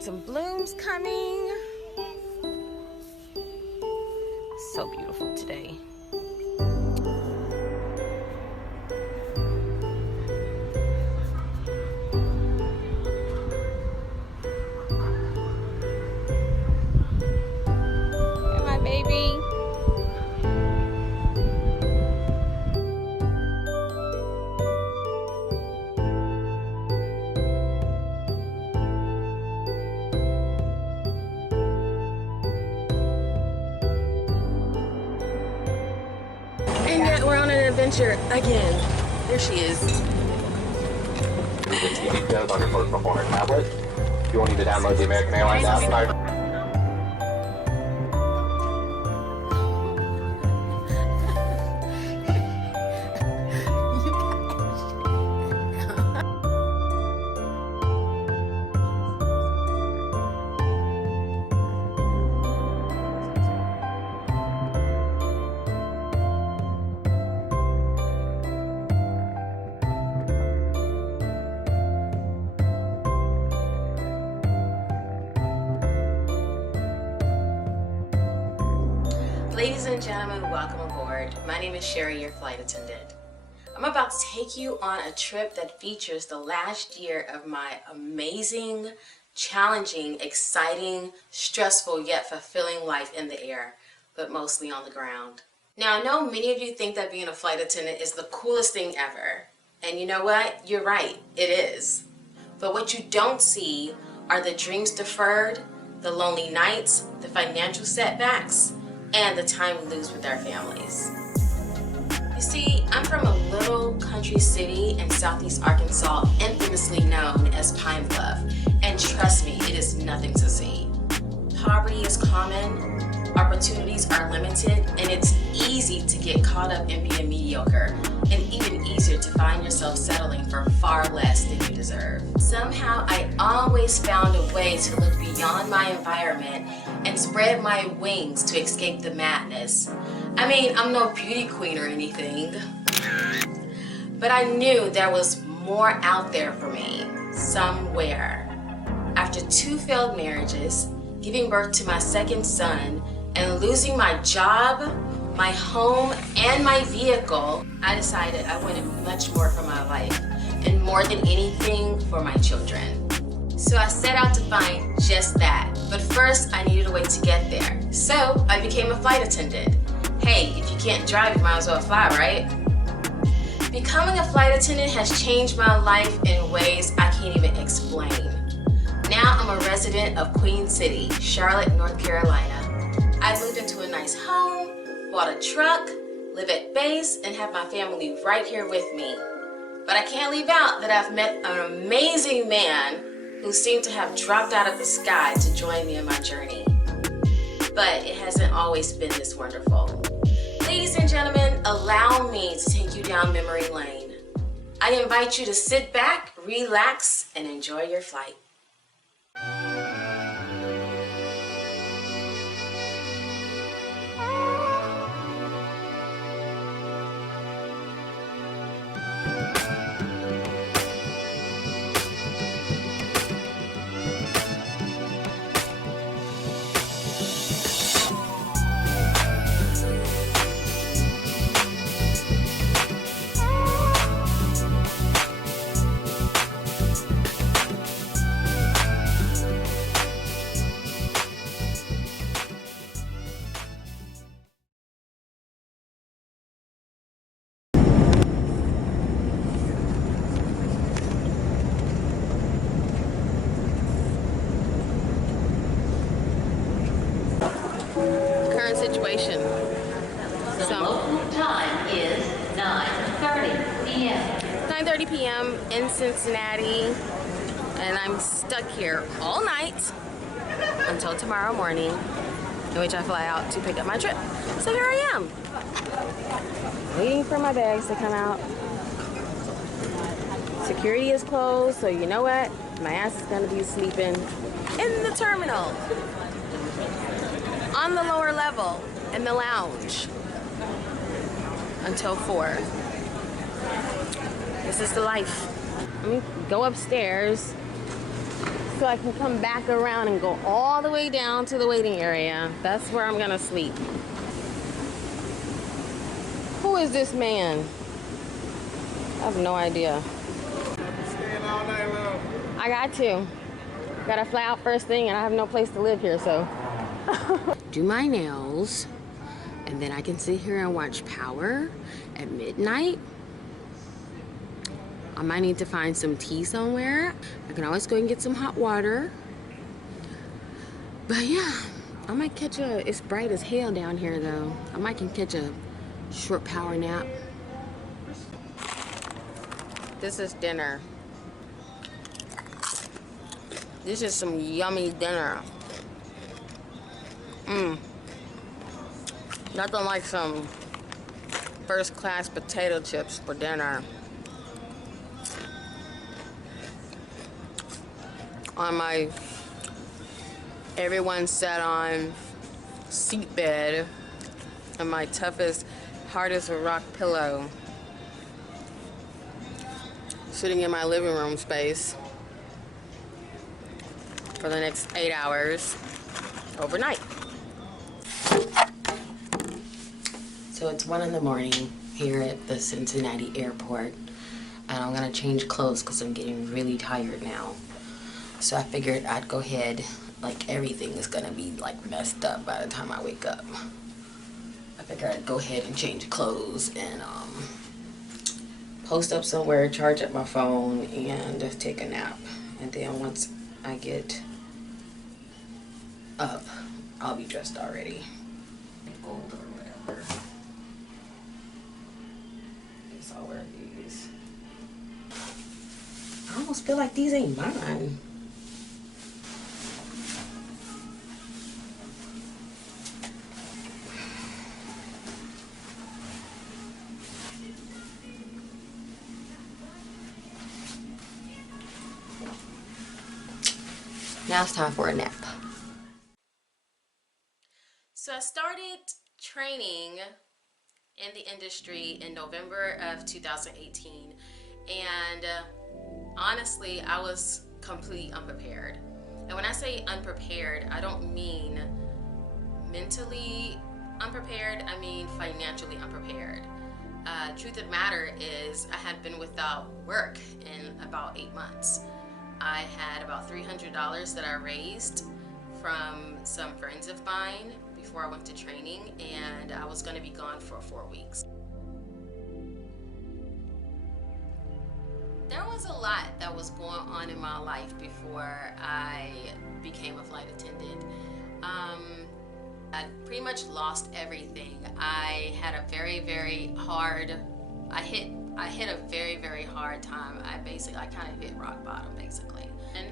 some blooms coming. So beautiful today. Hey, my baby. And yet we're on an adventure again. There she is. The TV shows on your first performer tablet. You will need to download the American Airlines app. Ladies and gentlemen, welcome aboard. My name is Sherry, your flight attendant. I'm about to take you on a trip that features the last year of my amazing, challenging, exciting, stressful, yet fulfilling life in the air, but mostly on the ground. Now, I know many of you think that being a flight attendant is the coolest thing ever. And you know what? You're right, it is. But what you don't see are the dreams deferred, the lonely nights, the financial setbacks, and the time we lose with our families. You see, I'm from a little country city in southeast Arkansas, infamously known as Pine Bluff, and trust me, it is nothing to see. Poverty is common, opportunities are limited, and it's easy to get caught up in being mediocre, and even easier to find yourself settling for far less than you deserve. Somehow, I always found a way to look beyond my environment and spread my wings to escape the madness. I mean, I'm no beauty queen or anything, but I knew there was more out there for me, somewhere. After 2 failed marriages, giving birth to my second son, and losing my job, my home, and my vehicle, I decided I wanted much more from my life, and more than anything, for my children. So I set out to find just that. But first, I needed a way to get there. So I became a flight attendant. Hey, if you can't drive, you might as well fly, right? Becoming a flight attendant has changed my life in ways I can't even explain. Now I'm a resident of Queen City, Charlotte, North Carolina. I moved into a nice home, bought a truck, live at base, and have my family right here with me. But I can't leave out that I've met an amazing man who seemed to have dropped out of the sky to join me in my journey. But it hasn't always been this wonderful. Ladies and gentlemen, allow me to take you down memory lane. I invite you to sit back, relax, and enjoy your flight. Situation. The local time is 9:30 p.m. 9:30 p.m. in Cincinnati, and I'm stuck here all night until tomorrow morning, in which I fly out to pick up my trip. So here I am, waiting for my bags to come out. Security is closed, so you know what? My ass is gonna be sleeping in the terminal, on the lower level, in the lounge, until 4. This is the life. Let me go upstairs, so I can come back around and go all the way down to the waiting area. That's where I'm gonna sleep. Who is this man? I have no idea. Staying all night long. I got to. Gotta fly out first thing, and I have no place to live here, so. Do my nails, and then I can sit here and watch Power at midnight. I might need to find some tea somewhere. I can always go and get some hot water. But yeah, I might catch a, it's bright as hell down here though. I might can catch a short power nap. This is dinner. This is some yummy dinner. Nothing like some first class potato chips for dinner. On my everyone sat on seat bed and my toughest, hardest rock pillow, sitting in my living room space for the next 8 hours overnight. So it's 1 in the morning here at the Cincinnati airport, and I'm gonna change clothes because I'm getting really tired now. So I figured I'd go ahead, like everything is gonna be like messed up by the time I wake up. I figured I'd go ahead and change clothes and post up somewhere, charge up my phone, and take a nap. And then once I get up, I'll be dressed already. Gold or whatever. I guess I'll wear these. I almost feel like these ain't mine. Now it's time for a nap. So I started training in the industry in November of 2018, and honestly, I was completely unprepared. And when I say unprepared, I don't mean mentally unprepared, I mean financially unprepared. Truth of the matter is I had been without work in about 8 months. I had about $300 that I raised from some friends of mine before I went to training, and I was going to be gone for 4 weeks. There was a lot that was going on in my life before I became a flight attendant. I pretty much lost everything. I had a very hard, I hit a very hard time. I kind of hit rock bottom basically. And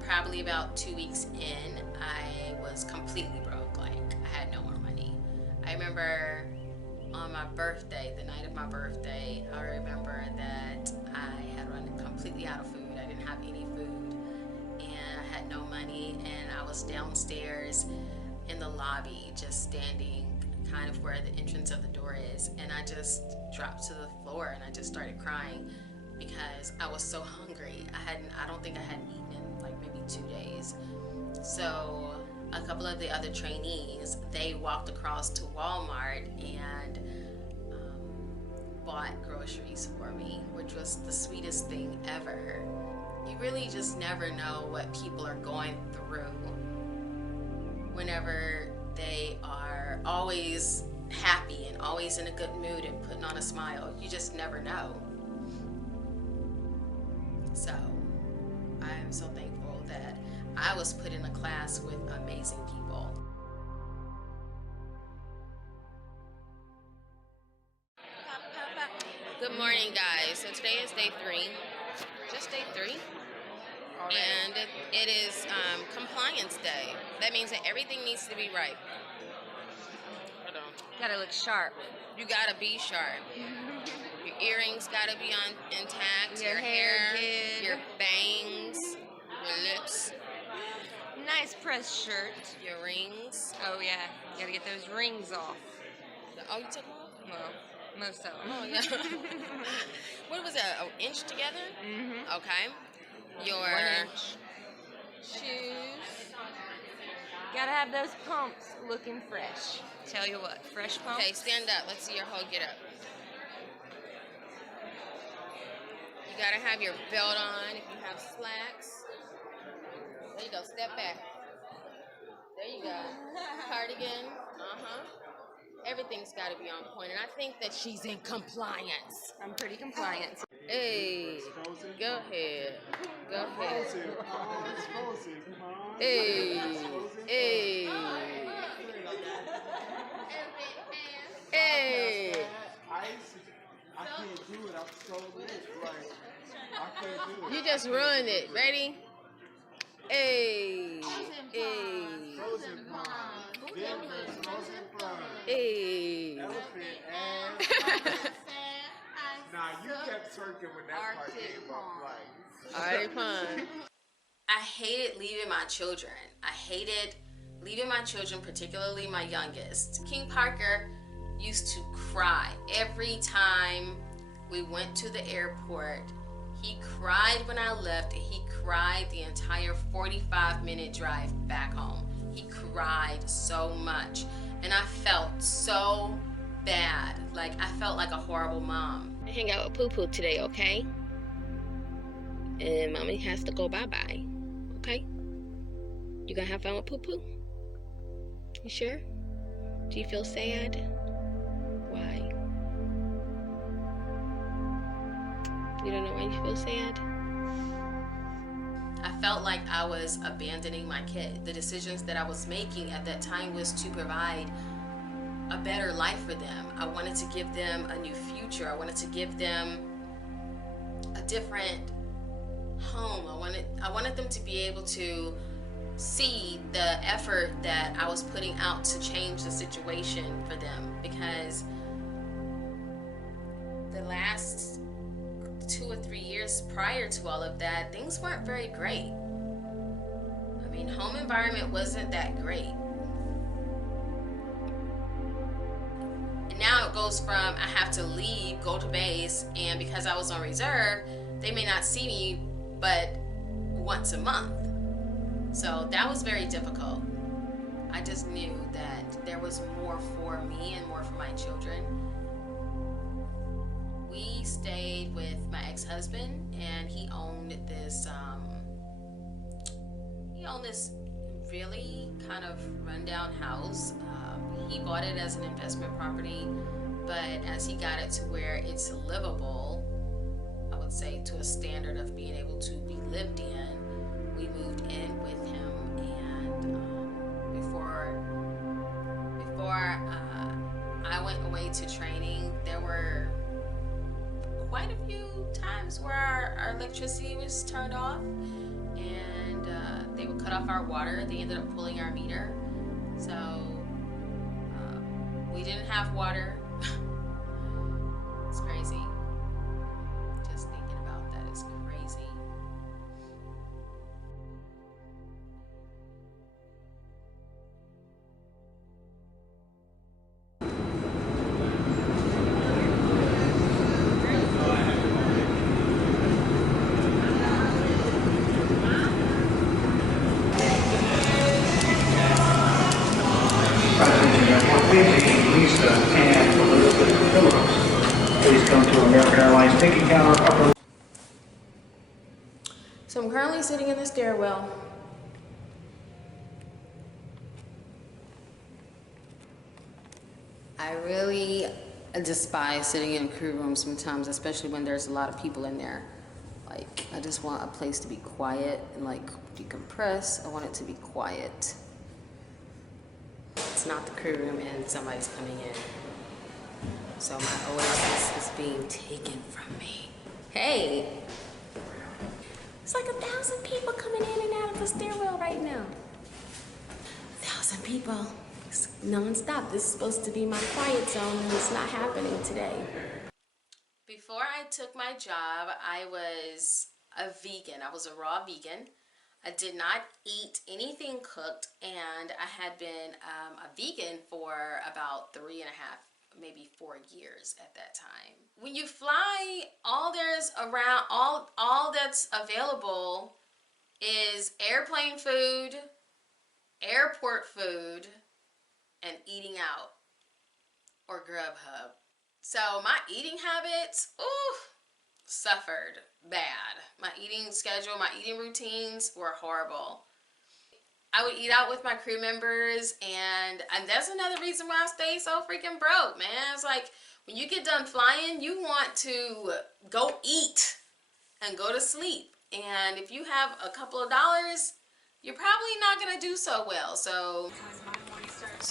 probably about 2 weeks in, I was completely broke. Like, I had no more money. I remember on my birthday, the night of my birthday, I remember that I had run completely out of food. I didn't have any food, and I had no money, and I was downstairs in the lobby, just standing kind of where the entrance of the door is, and I just dropped to the floor and I just started crying because I was so hungry. I don't think I had eaten in like maybe 2 days. So a couple of the other trainees, they walked across to Walmart and bought groceries for me, which was the sweetest thing ever. You really just never know what people are going through whenever they are always happy and always in a good mood and putting on a smile. You just never know. So I am so thankful that I was put in a class with amazing people. Good morning, guys. So today is day 3, just day 3. And it is compliance day. That means that everything needs to be right. Hold on. Gotta look sharp. You gotta be sharp. Your earrings gotta be intact. Your hair good. Your bangs. Your lips. Nice pressed shirt. Your rings. Oh yeah, you gotta get those rings off. Oh, you took them off? Well, most of them. Oh yeah. What was that? An inch together? Mm-hmm. Okay. Your 1 inch. Shoes. Gotta have those pumps looking fresh. Tell you what, fresh pumps. Okay, stand up. Let's see your whole get up. You gotta have your belt on. If you have slacks. There you go. Step back. There you go. Cardigan. Everything's got to be on point, and I think that she's in compliance. I'm pretty compliant. Hey, go ahead. Go ahead. Hey. Hey, hey, hey. I can't do it. I'm so lit. Like, I can't do it. You just ruined it. Ready? Hey, hey, Frozen pond. Denver, frozen pond. hey. Elephant ass. Nah, you kept twerking when that part came up. Like, Arctic pond. I hated leaving my children. I hated leaving my children, particularly my youngest. King-Parker used to cry every time we went to the airport. He cried when I left, and he cried the entire 45-minute drive back home. He cried so much, and I felt so bad. Like, I felt like a horrible mom. I hang out with Poo-Poo today, okay? And Mommy has to go bye-bye, okay? You gonna have fun with Poo-Poo? You sure? Do you feel sad? Why? You don't know why you feel sad? I felt like I was abandoning my kid. The decisions that I was making at that time was to provide a better life for them. I wanted to give them a new future. I wanted to give them a different home. I wanted them to be able to see the effort that I was putting out to change the situation for them, because the last 2 or 3 years prior to all of that, things weren't very great. I mean, home environment wasn't that great. And now it goes from I have to leave, go to base, and because I was on reserve, they may not see me but once a month. So that was very difficult. I just knew that there was more for me and more for my children. We stayed with my ex-husband, and he owned this really kind of rundown house. He bought it as an investment property, but as he got it to where it's livable, I would say to a standard of being able to be lived in, we moved in with him. And before I went away to training, there were quite a few times where our electricity was turned off, and they would cut off our water. They ended up pulling our meter, so we didn't have water. It's crazy. Just thinking about that is crazy. Please come to American Airlines ticket counter upper. So I'm currently sitting in the stairwell. I really despise sitting in crew rooms sometimes, especially when there's a lot of people in there. Like, I just want a place to be quiet and like decompress. I want it to be quiet. It's not the crew room and somebody's coming in. So my oasis is being taken from me. Hey! It's like 1,000 people coming in and out of the stairwell right now. 1,000 people. It's non-stop. This is supposed to be my quiet zone, and it's not happening today. Before I took my job, I was a vegan. I was a raw vegan. I did not eat anything cooked, and I had been a vegan for about 3.5, maybe 4 years at that time. When you fly, all that's available is airplane food, airport food, and eating out or Grubhub. So my eating habits, suffered bad. My eating schedule, my eating routines were horrible. I would eat out with my crew members, and that's another reason why I stayed so freaking broke, man. It's like when you get done flying, you want to go eat and go to sleep. And if you have a couple of dollars, you're probably not gonna do so well. So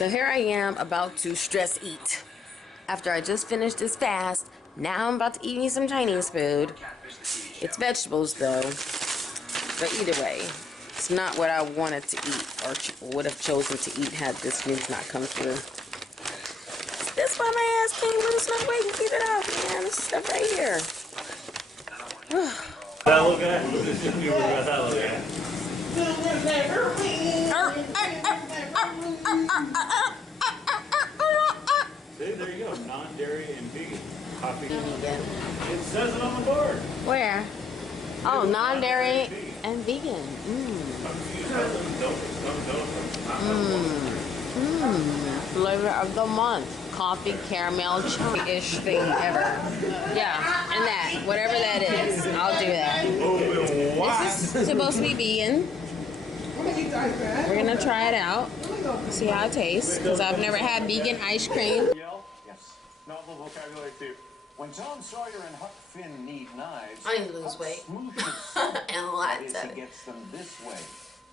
here I am about to stress eat. After I just finished this fast, now I'm about to eat me some Chinese food. It's vegetables though, but either way, it's not what I wanted to eat or would have chosen to eat had this news not come through. That's why my ass can't lose no weight and keep it off, man. This stuff right here. That little guy? You were about that little guy. See, there you go. Non-dairy and vegan. Coffee. It says it on the board. Where? Oh, non-dairy and vegan. Flavor of the month. Coffee, caramel, chunky-ish thing ever. Yeah, and that. Whatever that is. I'll do that. This is supposed to be vegan. We're going to try it out. See how it tastes. Because I've never had vegan ice cream. Yes. Novel vocabulary too. When Tom Sawyer and Huck Finn need knives, I need to lose weight. And lots of it. He gets them this way.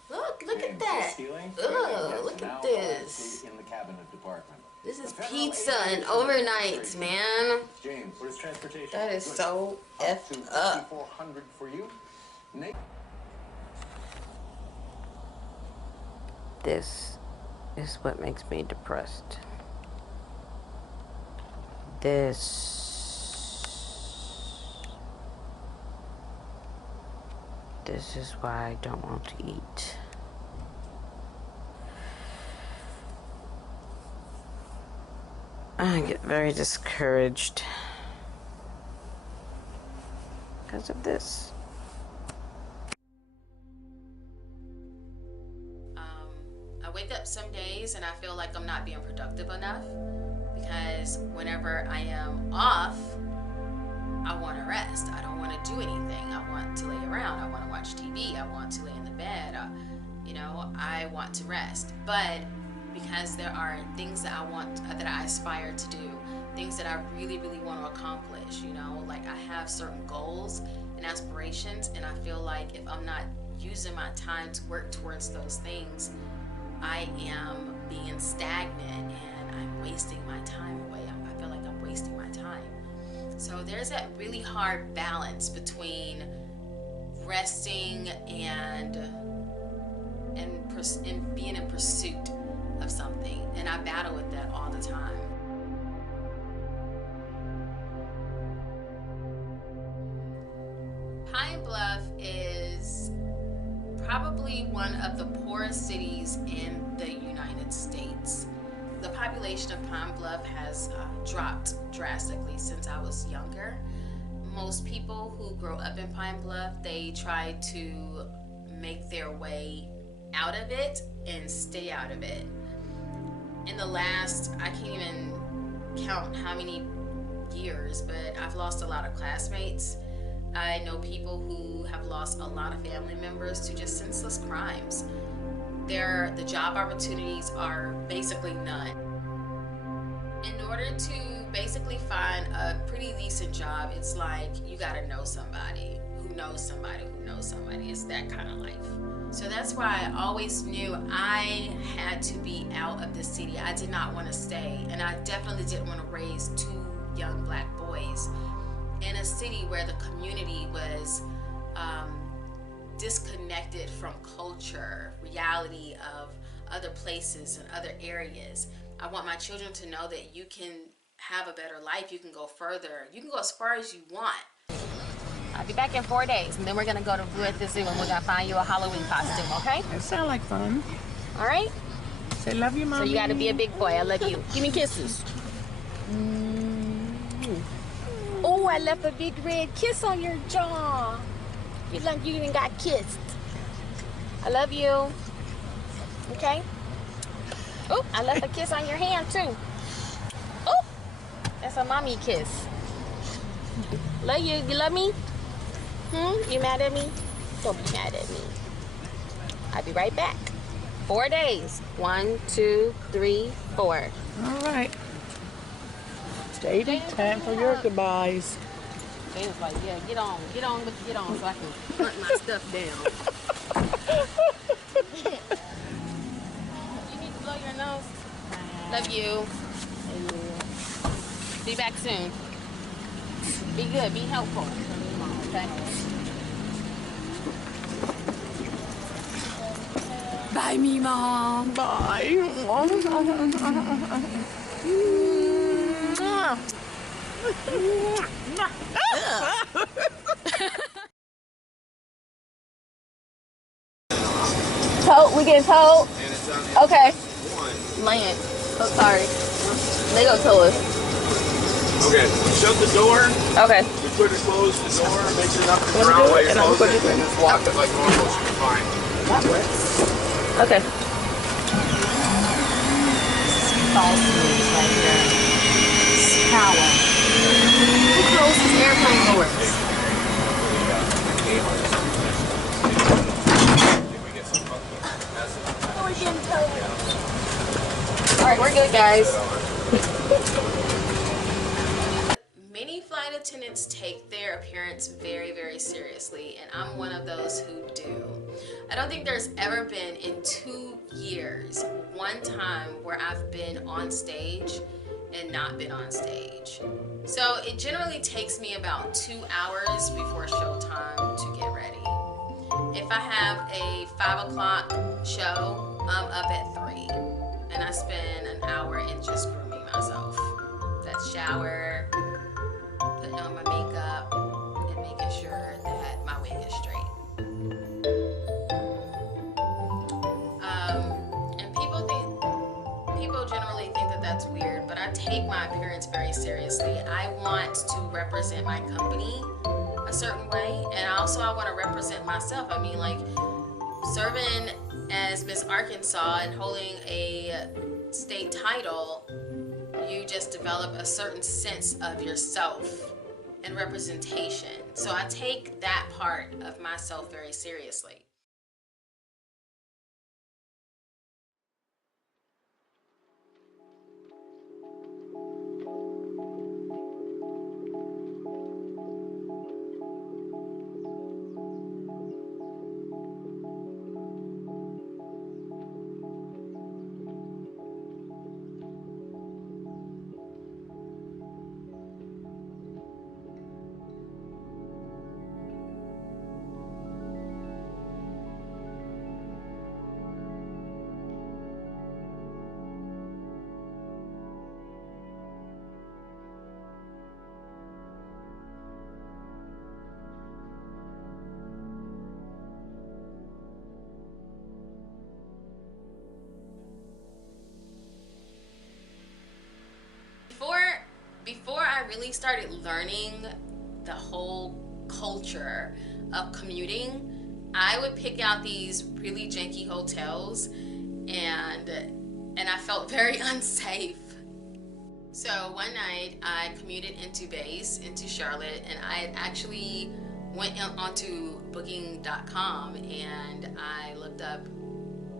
Look at that. Ugh, look at this. In the cabinet department. This is pizza and overnights, man. James, what is transportation? That is so effed up. $5,400 for you. This is what makes me depressed. This is why I don't want to eat. I get very discouraged because of this. I wake up some days and I feel like I'm not being productive enough because whenever I am off, I want to rest. I don't want to do anything. I want to lay around. I want to watch TV. I want to lay in the bed. I want to rest. But because there are things that I aspire to do, things that I really, really want to accomplish, like I have certain goals and aspirations, and I feel like if I'm not using my time to work towards those things, I am being stagnant and I'm wasting my time away. I feel like I'm wasting my time. So there's that really hard balance between resting and being in pursuit of something, and I battle with that all the time. Pine Bluff is probably one of the poorest cities in the United States. The population of Pine Bluff has dropped drastically since I was younger. Most people who grow up in Pine Bluff, they try to make their way out of it and stay out of it. In the last, I can't even count how many years, but I've lost a lot of classmates. I know people who have lost a lot of family members to just senseless crimes. The job opportunities are basically none. In order to basically find a pretty decent job, it's like you gotta know somebody who knows somebody who knows somebody. It's that kind of life. So that's why I always knew I had to be out of the city. I did not want to stay, and I definitely didn't want to raise two young black boys in a city where the community was disconnected from culture, reality of other places and other areas. I want my children to know that you can have a better life, you can go further, you can go as far as you want. I'll be back in 4 days, and then we're gonna go to Blue at the Zoo, and we're gonna find you a Halloween costume, okay? That sounds like fun. All right? Say love you, Mommy. So you gotta be a big boy. I love you. Give me kisses. Oh, I left a big red kiss on your jaw. You like you even got kissed. I love you. Okay? Oh, I left a kiss on your hand too. Oh, that's a mommy kiss. Love you. You love me? You mad at me? Don't be mad at me. I'll be right back. 4 days. 1, 2, 3, 4. All right. Jaidan, time for your goodbyes. Jaidan's like, yeah, get on, so I can hunt my stuff down. You need to blow your nose. Love you. Be back soon. Be good. Be helpful. Okay. Bye, me mom. Bye. Told? We getting told? Okay. Land. So sorry. They gonna tow us. Okay, shut the door. Okay. You put it close the door, make sure nothing's around while you're closing it, and just lock it like normal, should be fine. That works. Okay. False news right here. Power. Who closed this airplane doors? Alright, we're good, guys. Many flight attendants take their appearance very, very seriously, and I'm one of those who do. I don't think there's ever been in 2 years one time where I've been on stage and not been on stage. So it generally takes me about 2 hours before showtime to get ready. If I have a 5 o'clock show, I'm up at 3, and I spend an hour in just grooming myself. That's shower, putting on my makeup, and making sure that my wig is straight. And people generally think that that's weird, but I take my appearance very seriously. I want to represent my company a certain way, and also I want to represent myself. I mean, like, serving as Miss Arkansas and holding a state title, you just develop a certain sense of yourself and representation. So I take that part of myself very seriously. Before I really started learning the whole culture of commuting, I would pick out these really janky hotels, and I felt very unsafe. So one night I commuted into base, into Charlotte, and I actually went onto booking.com and I looked up,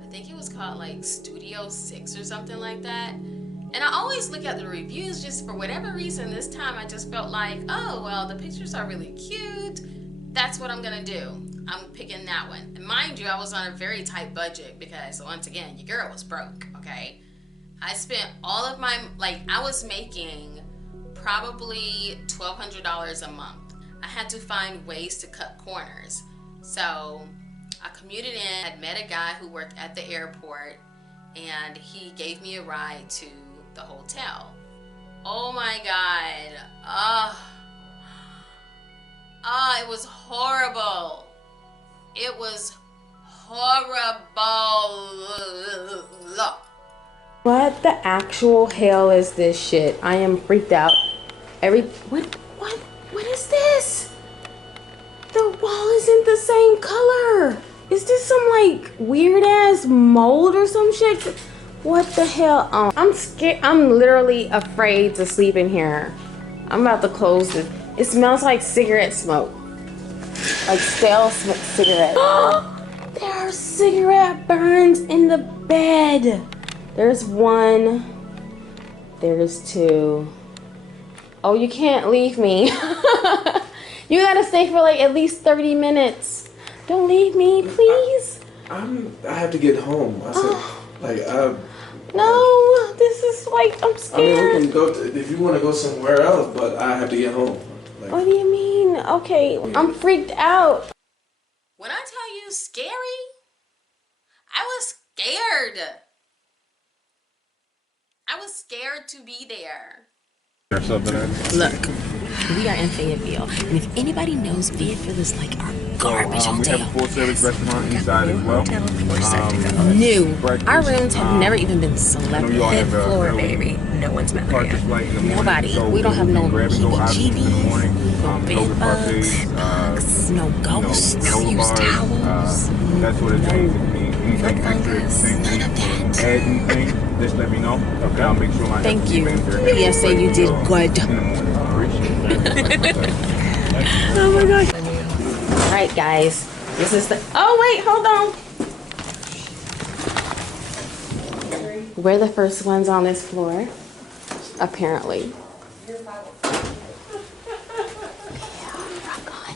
I think it was called like Studio 6 or something like that. And I always look at the reviews, just for whatever reason. This time I just felt like, oh, well, the pictures are really cute. That's what I'm gonna do. I'm picking that one. And mind you, I was on a very tight budget because, once again, your girl was broke, okay? I spent all of my, I was making probably $1,200 a month. I had to find ways to cut corners. So I commuted in, I met a guy who worked at the airport, and he gave me a ride to the hotel. Oh my God. It was horrible. It was horrible. What the actual hell is this shit? I am freaked out. What is this? The wall isn't the same color. Is this some like weird ass mold or some shit? What the hell? I'm scared. I'm literally afraid to sleep in here. I'm about to close this. It smells like cigarette smoke. Like stale cigarette. There are cigarette burns in the bed. There's one. There's two. Oh, you can't leave me. You gotta stay for like at least 30 minutes. Don't leave me, please. I have to get home. I said, no, this is like, I'm scared. I mean, we can go if you want to go somewhere else, but I have to get home. Like, what do you mean? Okay, I'm freaked out. When I tell you scary, I was scared. I was scared to be there. Look, we are in Fayetteville, and if anybody knows, Fayetteville is like our garbage hotel. We have a full-service restaurant inside as well. New. Our rooms have never even been selected. Fifth floor, baby. No one's been there yet. Nobody. We don't have no heebie-jeebies, no bed bugs, no ghosts, used towels, that's what it takes. Anything extra, none of that. add anything, just let me know. Okay, I'll make sure my Thank you. PSA, you did good. in the morning. Appreciate it. Oh my god. Alright guys, this is the, oh wait, hold on. We're the first ones on this floor, apparently.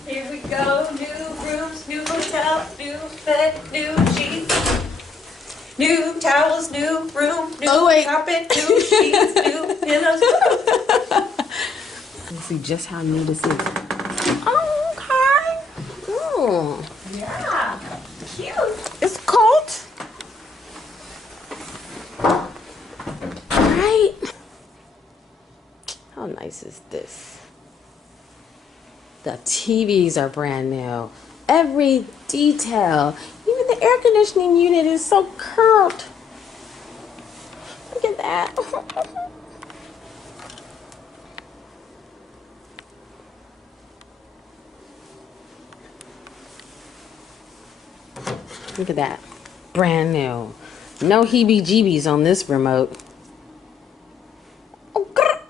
Here we go, new rooms, new hotel, new bed, new sheets, new towels, new room, new carpet, new sheets, new pillows. Let's see just how new this is. Okay. Oh. Yeah, cute. It's cold. Right? How nice is this? The TVs are brand new. Every detail. Even the air conditioning unit is so curved. Look at that. Look at that. Brand new. No heebie-jeebies on this remote. Oh, grr.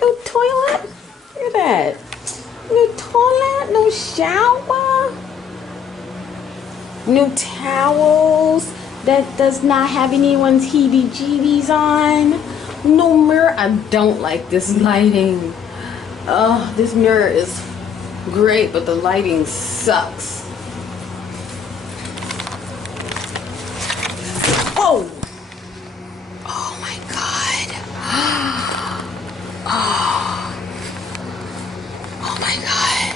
No toilet? Look at that. No toilet, no shower. New towels that does not have anyone's heebie-jeebies on. No mirror. I don't like this lighting. Oh, this mirror is great, but the lighting sucks. Oh! Oh my god. Oh. Oh my god.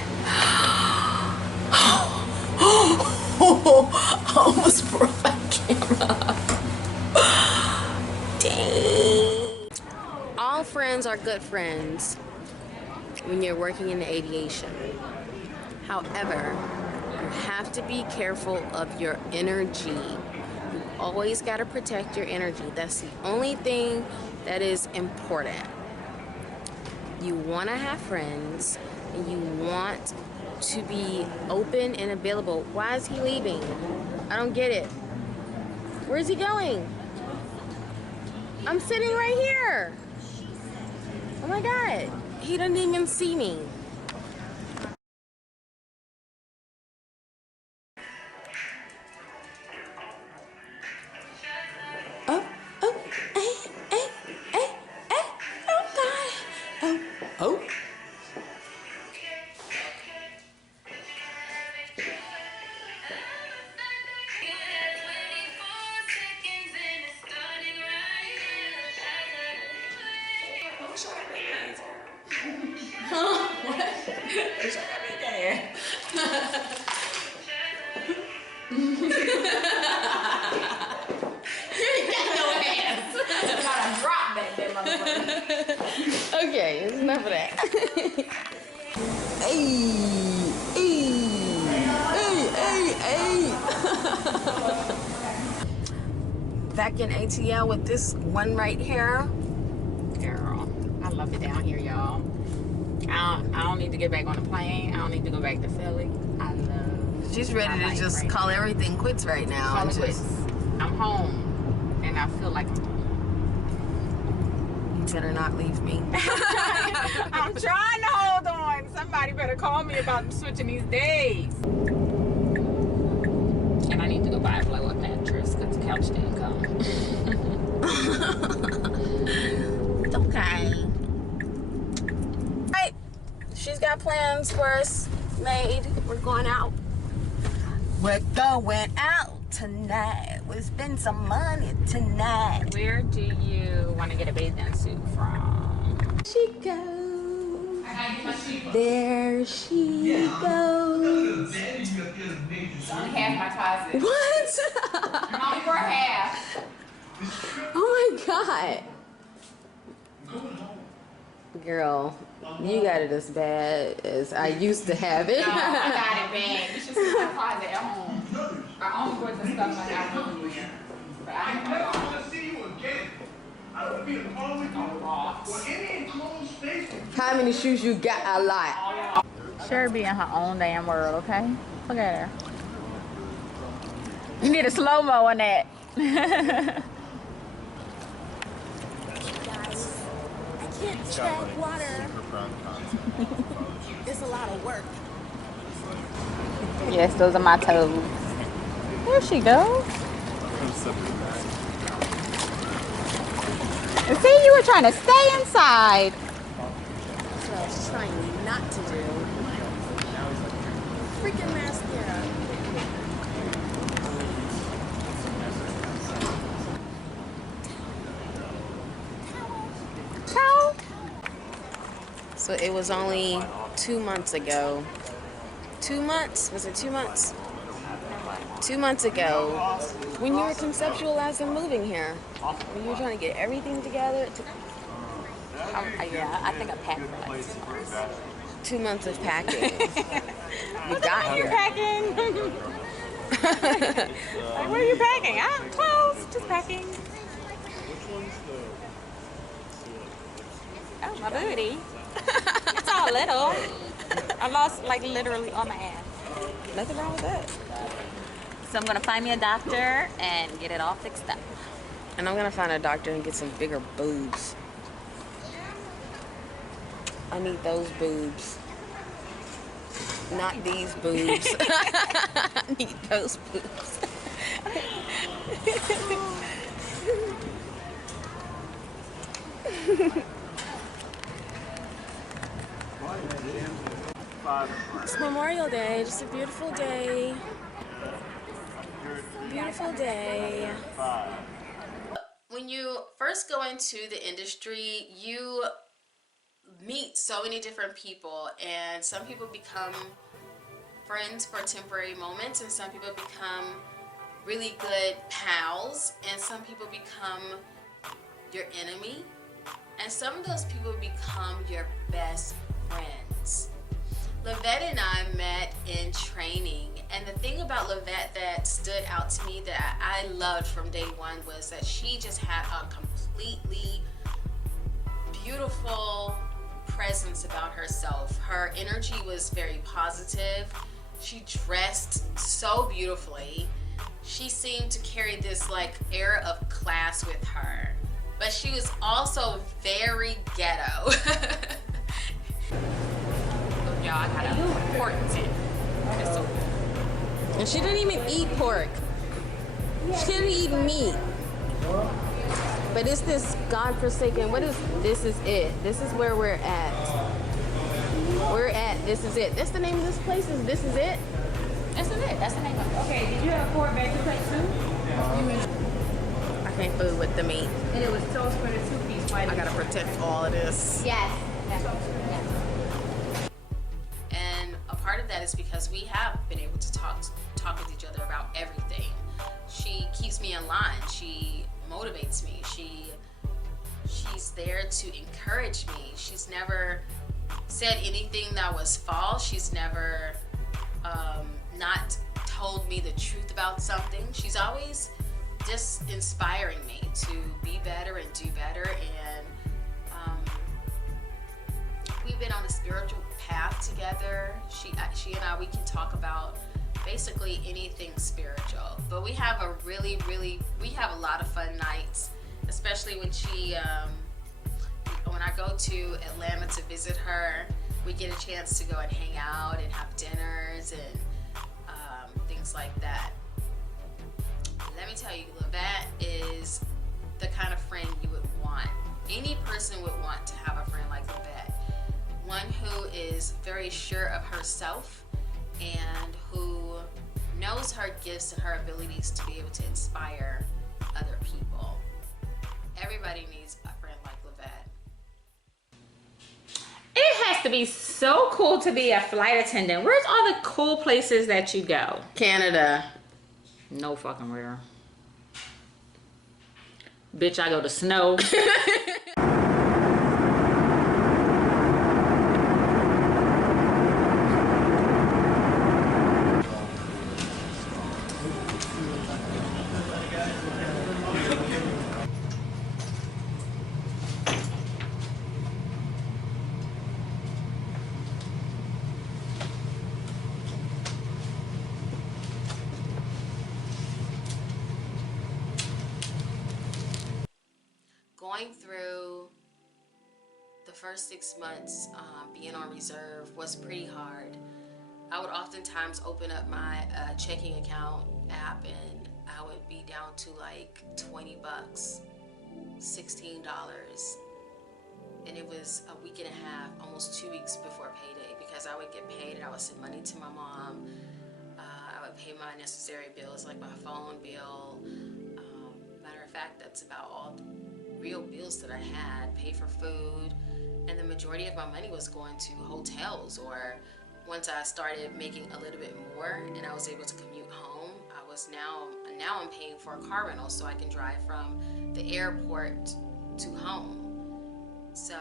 Oh, I almost broke my camera. Dang. All friends are good friends when you're working in the aviation. However, you have to be careful of your energy. You always got to protect your energy. That's the only thing that is important. You want to have friends and you want to be open and available. Why is he leaving? I don't get it. Where's he going? I'm sitting right here. Oh my god. He doesn't even see me. Oh, oh, hey, oh god. Oh, oh. Okay, enough of that. Back in ATL with this one right here. Girl, I love it down here, y'all. I don't need to get back on the plane. I don't need to go back to Philly. I love. She's ready to just call everything quits right now. Call it quits. I'm home, and I feel like you better not leave me. I'm trying to hold on. Somebody better call me about switching these days. And I need to go buy a blow-up mattress because the couch didn't come. It's okay. Right. She's got plans for us made. We're going out. We're going out tonight. We'll spend some money tonight. Where do you want to get a bathing suit from? She goes. There she goes. It's only half my closet. What? I'm only for half. Oh my God. Girl, you got it as bad as I used to have it. No, I got it bad. You should see my closet at home. I only wear the stuff like I really wear. But I don't see you again. I would be a How many shoes you got? A lot. Sherry be in her own damn world, okay? Look at her. You need a slow-mo on that. Guys, I can't track water. It's a lot of work. Yes, those are my toes. There she goes. See, you were trying to stay inside. That's what I was trying not to do. Freaking mascara. Towel. So it was only 2 months ago. 2 months? Was it 2 months? 2 months ago, when you were conceptualizing moving here, when you were trying to get everything together. Yeah, I think I packed for like 2 months. 2 months of packing. You got Where are you here. packing? Like, where are you packing? I'm close, just packing. Oh, my booty. It's all little. I lost like literally all my ass. Nothing wrong with that. So I'm gonna find me a doctor and get it all fixed up. And I'm gonna find a doctor and get some bigger boobs. I need those boobs. Not these boobs. I need those boobs. It's Memorial Day, just a beautiful day. Beautiful day. When you first go into the industry, you meet so many different people, and some people become friends for temporary moments, and some people become really good pals, and some people become your enemy, and some of those people become your best friends. Lavette and I met in training, and the thing about Lavette that stood out to me that I loved from day one was that she just had a completely beautiful presence about herself. Her energy was very positive. She dressed so beautifully. She seemed to carry this like air of class with her, but she was also very ghetto. Y'all, I got a pork tip. It's so good. And she didn't even eat pork. She didn't eat meat. But it's this godforsaken, this is it. This is where we're at. We're at, this is it. That's the name of this place, is This Is It? This is it. That's the name of it. Okay, did you have pork bacon plate too? I can't food with the meat. And it was toast for the 2-piece white. I gotta protect all of this. Yes. And a part of that is because we have been able to talk with each other about everything. She keeps me in line. She motivates me. She's there to encourage me. She's never said anything that was false. She's never not told me the truth about something. She's always just inspiring me to be better and do better. And we've been on a spiritual she and I, we can talk about basically anything spiritual. But we have a we have a lot of fun nights, especially when when I go to Atlanta to visit her, we get a chance to go and hang out and have dinners and things like that. Let me tell you, Lavette is the kind of friend you would want. Any person would want to have a friend like Lavette. One who is very sure of herself and who knows her gifts and her abilities to be able to inspire other people. Everybody needs a friend like Lavette. It has to be so cool to be a flight attendant. Where's all the cool places that you go? Canada. No fucking where. Bitch, I go to snow. Going through the first 6 months being on reserve was pretty hard. I would oftentimes open up my checking account app and I would be down to like 20 bucks, $16. And it was a week and a half, almost 2 weeks before payday, because I would get paid and I would send money to my mom. I would pay my necessary bills like my phone bill. Matter of fact, that's about all the real bills that I had, pay for food, and the majority of my money was going to hotels. Or once I started making a little bit more and I was able to commute home, I was now I'm paying for a car rental so I can drive from the airport to home. So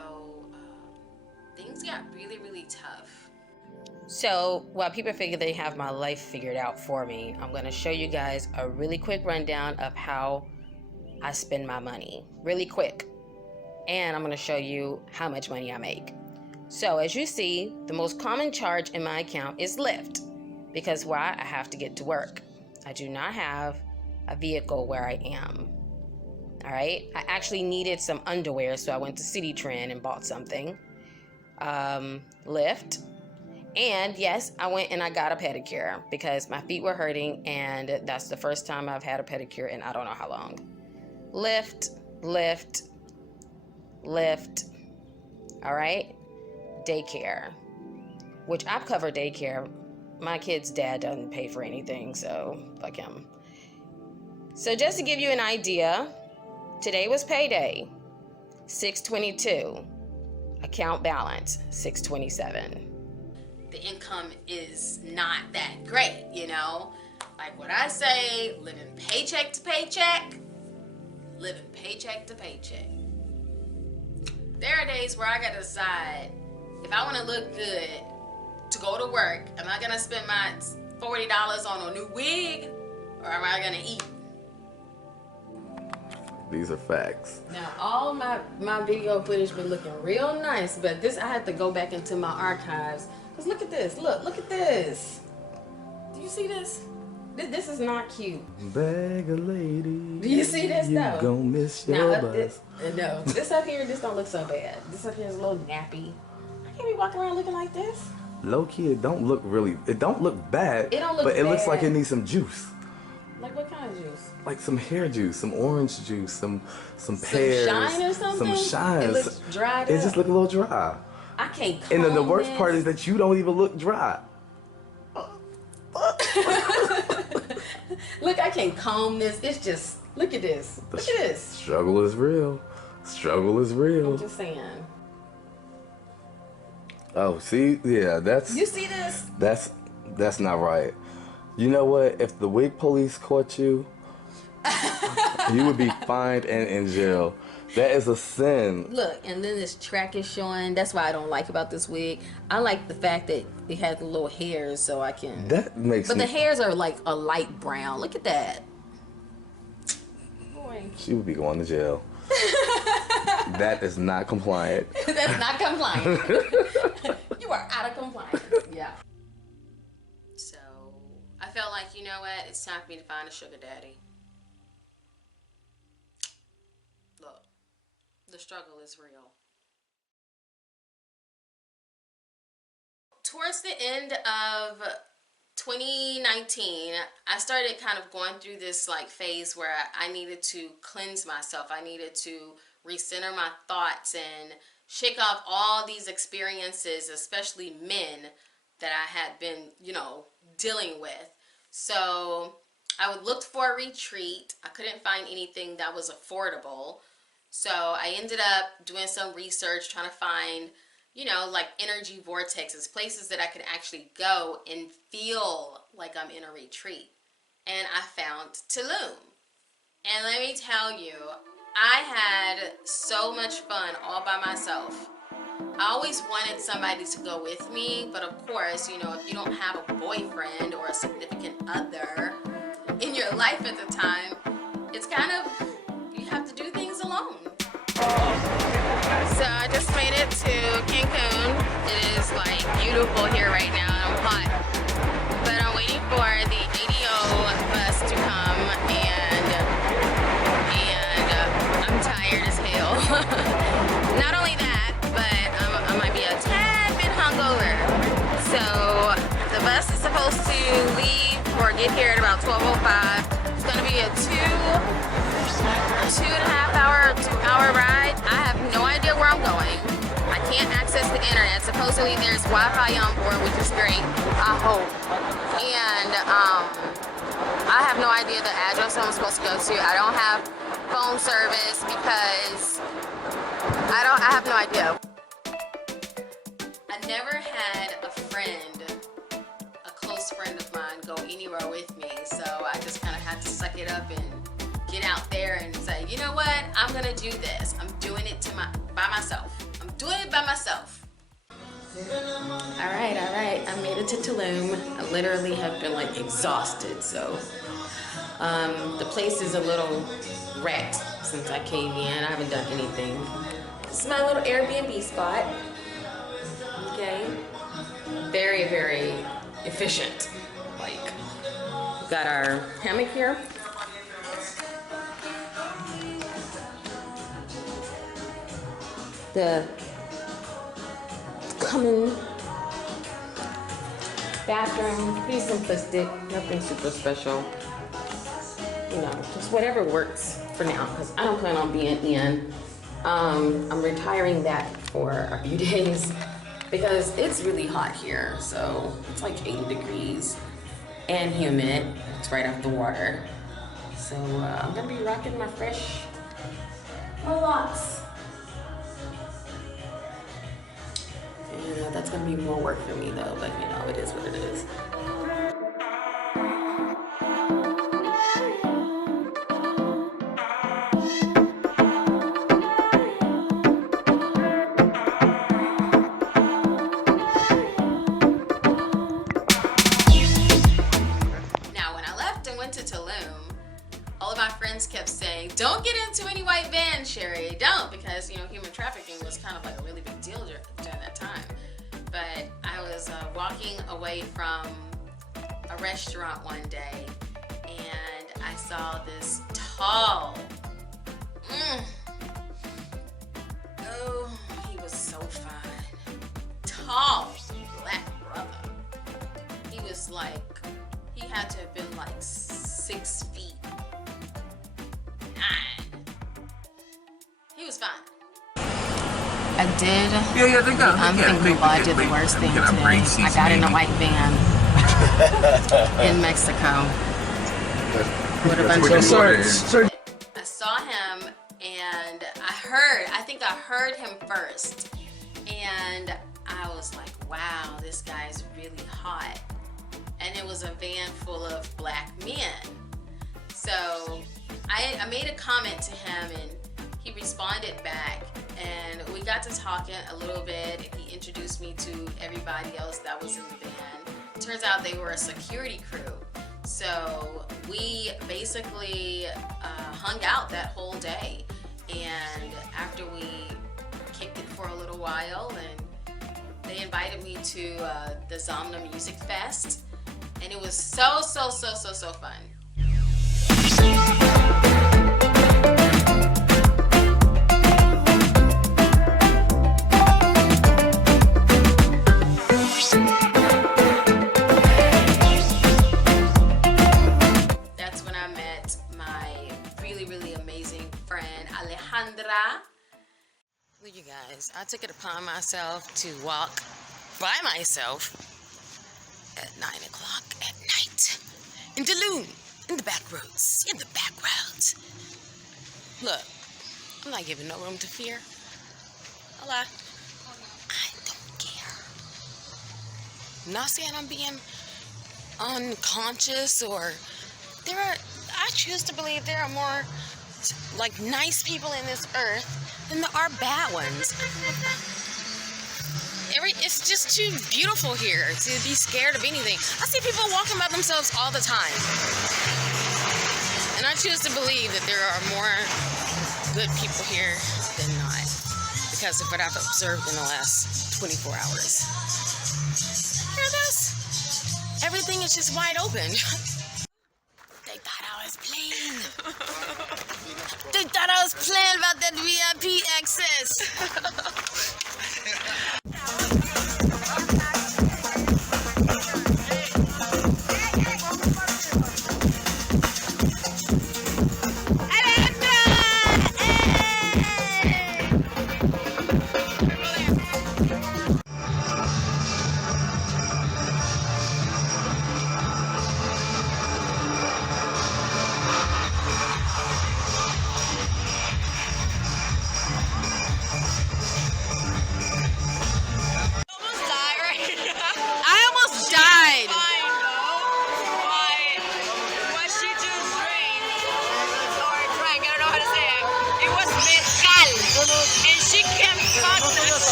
things got really tough. So while people figure they have my life figured out for me, I'm going to show you guys a really quick rundown of how I spend my money, really quick. And I'm going to show you how much money I make. So as you see, the most common charge in my account is Lyft, because why? I have to get to work. I do not have a vehicle where I am. All right. I actually needed some underwear, so I went to City Trend and bought something. Lyft. And yes, I went and I got a pedicure because my feet were hurting, and that's the first time I've had a pedicure in I don't know how long. Lyft. All right. Daycare, which I've covered daycare. My kid's dad doesn't pay for anything, so fuck him. So just to give you an idea, today was payday, $622. Account balance, $627. The income is not that great, you know? Like what I say, living paycheck to paycheck, living paycheck to paycheck. There are days where I gotta decide if I wanna look good to go to work, am I gonna spend my $40 on a new wig, or am I gonna eat? These are facts. Now, all my video footage been looking real nice, but this, I had to go back into my archives. Cause look at this, look at this. Do you see this? This is not cute. Bag a lady. Do you see this though? You gon' miss your bus. No, this up here, this don't look so bad. This up here is a little nappy. I can't be walking around looking like this. Low key, it don't look bad. It don't look but bad. It looks like it needs some juice. Like what kind of juice? Like some hair juice, some orange juice, some pears. Some shine or something? Some shine. It looks dried It up. just look a little dry. I can't comb And then the worst this. part is that you don't even look dry. Look, I can't comb this. It's just, look at this. Look at this. Struggle is real. Struggle is real. I'm just saying. Oh, see? Yeah, that's... You see this? That's not right. You know what? If the wig police caught you, you would be fined and in jail. That is a sin. Look, and then this track is showing. That's why I don't like about this wig. I like the fact that it has the little hairs, so I can... That makes But me... the hairs are like a light brown. Look at that. Boy. She would be going to jail. That is not compliant. That's not compliant. You are out of compliance. Yeah. felt like, you know what, it's time for me to find a sugar daddy. Look, the struggle is real. Towards the end of 2019, I started kind of going through this like phase where I needed to cleanse myself. I needed to recenter my thoughts and shake off all these experiences, especially men, that I had been, you know, dealing with. So I would look for a retreat. I couldn't find anything that was affordable. So I ended up doing some research, trying to find, you know, like energy vortexes, places that I could actually go and feel like I'm in a retreat. And I found Tulum. And let me tell you, I had so much fun all by myself. I always wanted somebody to go with me, but of course, you know, if you don't have a boyfriend or a significant other in your life at the time, it's kind of, you have to do things alone. So I just made it to Cancun. It is like beautiful here right now and I'm hot. But I'm waiting for the ADO bus to come and I'm tired as hell. Not only that, but I might be a tad bit hungover. So the bus is supposed to leave or get here at about 12:05. It's gonna be a 2.5 hour, 2-hour ride. I have no idea where I'm going. I can't access the internet. Supposedly there's Wi-Fi on board, which is great, I hope. And I have no idea the address I'm supposed to go to. I don't have phone service because I have no idea. I never had a friend, a close friend of mine, go anywhere with me, so I just kind of had to suck it up and get out there and say, you know what, I'm gonna do this. I'm doing it by myself. I'm doing it by myself. All right, I made it to Tulum. I literally have been like exhausted, so the place is a little wrecked since I came in. I haven't done anything. This is my little Airbnb spot. Okay, very, very efficient. Like, we've got our hammock here. The common bathroom, pretty simplistic, nothing super special. You know, just whatever works for now, because I don't plan on being in. I'm retiring that for a few days because it's really hot here. So it's like 80 degrees and humid. It's right off the water. So I'm gonna be rocking my fresh locks. Yeah, that's gonna be more work for me though, but you know, it is what it is. Now, when I left and went to Tulum, all of my friends kept saying, don't get into any white vans, Sherry. Don't, because, you know, human trafficking was kind of like a really big deal during that time. But I was walking away from a restaurant one day and I saw this tall, oh, he was so fine, tall black brother. He was like, he had to have been like 6'9". He was fine. I did the unthinkable. I did the worst thing today. I got in a white van in Mexico with a bunch of shorts. I saw him and I think I heard him first. And I was like, wow, this guy's really hot. And it was a van full of black men. So I made a comment to him and he responded back and we got to talking a little bit. He introduced me to everybody else that was in the van. Turns out they were a security crew. So we basically hung out that whole day. And after we kicked it for a little while, and they invited me to the Zamna Music Fest. And it was so fun. That's when I met my really amazing friend Alejandra. Look, you guys, I took it upon myself to walk by myself at 9 o'clock at night in Duluth, in the back roads. Look, I'm not giving no room to fear. Hola. I don't care. I'm not saying I'm being unconscious or I choose to believe there are more like nice people in this earth than there are bad ones. It's just too beautiful here to be scared of anything. I see people walking by themselves all the time. And I choose to believe that there are more good people here than not, because of what I've observed in the last 24 hours. Hear this? Everything is just wide open. They thought I was playing. They thought I was playing about that VIP access.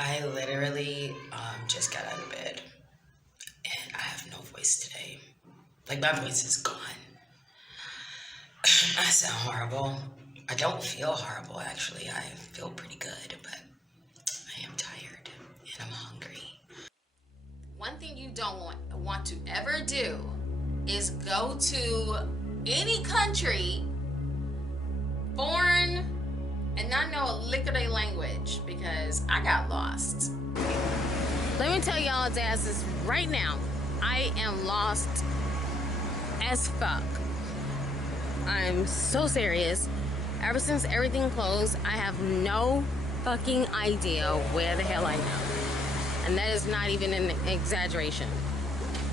I literally just got out of bed and I have no voice today. Like, my voice is gone. I sound horrible. I don't feel horrible, actually. I feel pretty good, but I am tired and I'm hungry. One thing you don't want to ever do is go to any country, foreign, and not know a lick of their language, because I got lost. Let me tell y'all asses right now, I am lost as fuck. I'm so serious. Ever since everything closed, I have no fucking idea where the hell I am. And that is not even an exaggeration.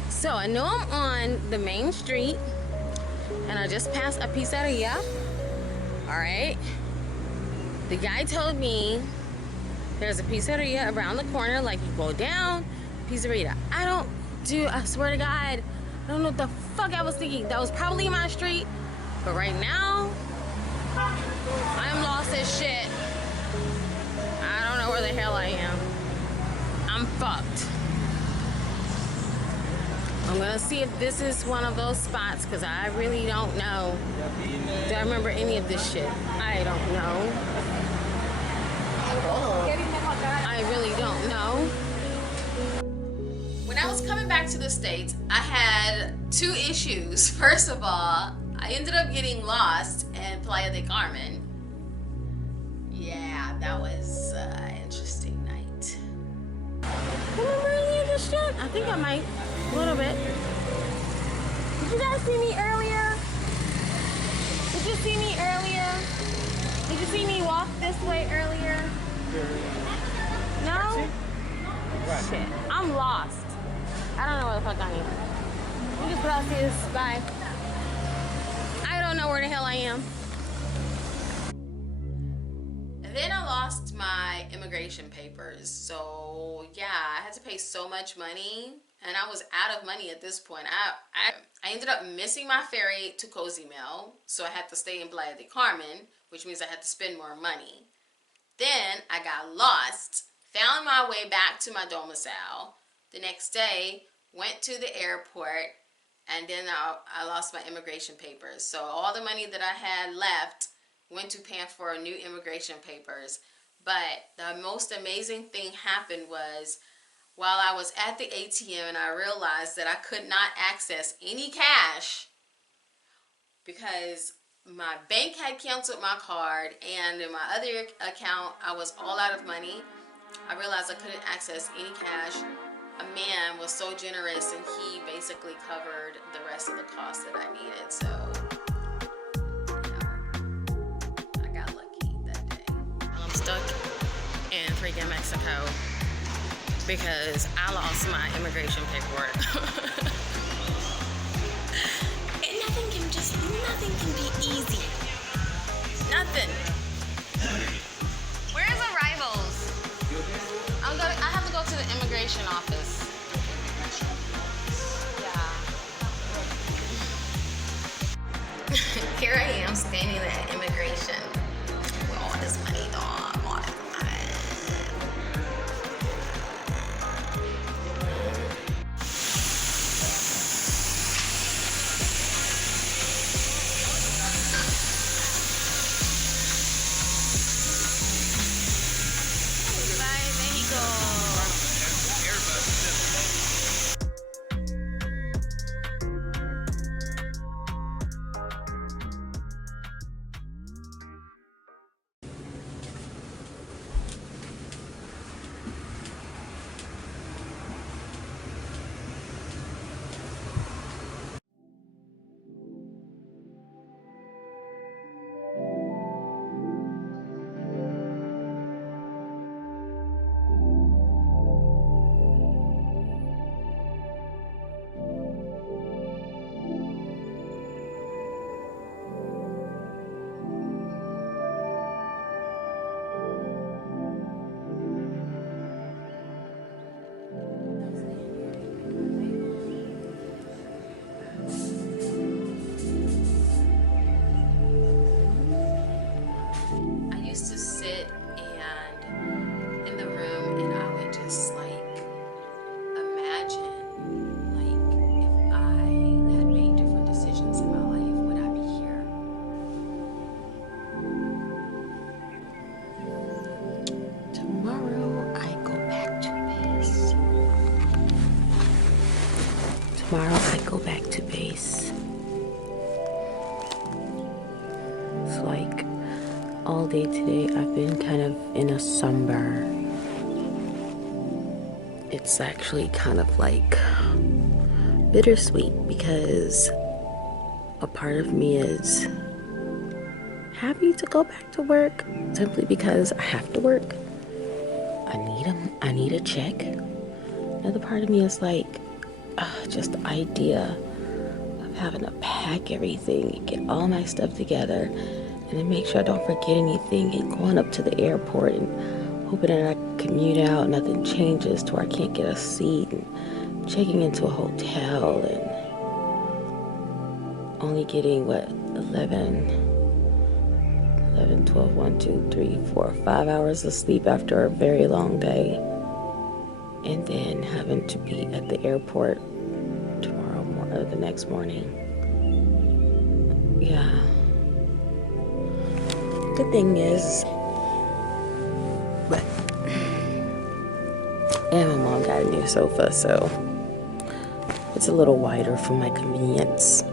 So I know I'm on the main street and I just passed a pizzeria. All right. The guy told me there's a pizzeria around the corner, like you go down, pizzeria. I swear to God, I don't know what the fuck I was thinking. That was probably my street, but right now, I'm lost as shit. I don't know where the hell I am. I'm fucked. I'm gonna see if this is one of those spots, because I really don't know. Do I remember any of this shit? I don't know. I really don't know. When I was coming back to the States, I had two issues. First of all, I ended up getting lost in Playa del Carmen. Yeah, that was an interesting night. Remember any of this shit? I think I might. A little bit. Did you guys see me earlier? Did you see me earlier? Did you see me walk this way earlier? No? Shit. I'm lost. I don't know where the fuck I am. You just put out this. Bye. I don't know where the hell I am. then I lost my immigration papers. So yeah, I had to pay so much money, and I was out of money at this point. I ended up missing my ferry to Cozumel, so I had to stay in Playa del Carmen, which means I had to spend more money. Then I got lost, found my way back to my domicile. The next day, went to the airport, and then I lost my immigration papers. So all the money that I had left went to paying for new immigration papers. But the most amazing thing happened was while I was at the ATM and I realized that I could not access any cash because my bank had canceled my card, and in my other account I was all out of money. I realized I couldn't access any cash. A man was so generous, and he basically covered the rest of the costs that I needed. So I got lucky that day. I'm stuck in freaking Mexico because I lost my immigration paperwork. And nothing can be easy. Nothing. Where's arrivals? I have to go to the immigration office. Yeah. Here I am standing at immigration with all this money, dog. All this money. Tomorrow I go back to base. It's like all day today I've been kind of in a slumber. It's actually kind of like bittersweet because a part of me is happy to go back to work simply because I have to work. I need a check. Another part of me is like, just the idea of having to pack everything and get all my stuff together and then make sure I don't forget anything and going up to the airport and hoping that I commute out, nothing changes to where I can't get a seat, and checking into a hotel and only getting 11, 12, 1, 2, 3, 4, 5 hours of sleep after a very long day, and then having to be at the airport the next morning. Yeah. Good thing is, but and my mom got a new sofa, so it's a little wider for my convenience.